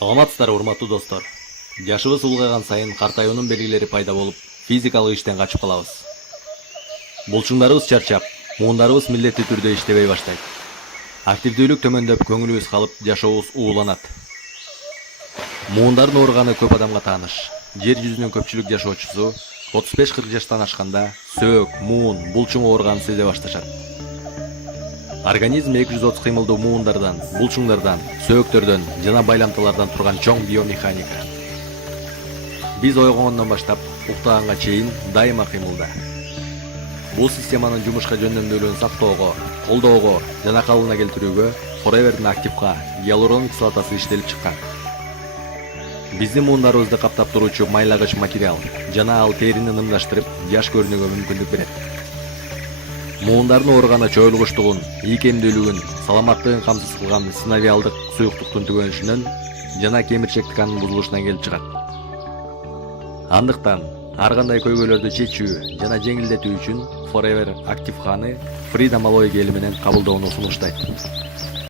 Саламатсыздар урматтуу достор. Жашыбыз улгайган сайын картаюунун белгилери пайда болуп, физикалык иштен качып калабыз. Булчуңдарыбыз чарчап, муундарыбыз милдеттүү түрдө иштебей баштайт. Активдүүлүк төмөндөп, көңүлүбүз калып, жашообуз ууланат. Муундардын ооруганы көп адамга тааныш. Жер жүзүнүн көпчүлүк жашоочусу 35-40 жаштан ашканда сөөк, муун, булчуң ооруганын сезе башташат. Организм 230 кыймылдуу муундардан, булчуңдардан, сөөктөрдөн жана байламталардан турган чоң биомеханика. Биз ойгондон баштап уктаганга чейин дайыма кыймылда. Бул системанын жумушка жөндөмдүүлүгүн сактоого, колдоого жана калыбына келтирүүгө Forever'дин активка гиалуроник кислотасы иштелип чыккан. Биздин муундарыбызды каптап туруучу майлагыч материал жана ал терини нымдаштырып, жаш көрүнүүгө мүмкүндүк берет. Муундардын ооруганы чоюлгучтугун, ийкемдүүлүгүн, саламаттыгын камсыз кылган синовиалдык суюктуктун түгөнүшүнөн жана кемирчек тканынын бузулушунан келип чыгат. Андыктан ар кандай көйгөйлөрдү чечүү жана жеңилдетүү үчүн Forever активканы Freedom Alloy гели менен кабылдоону сунуштайт.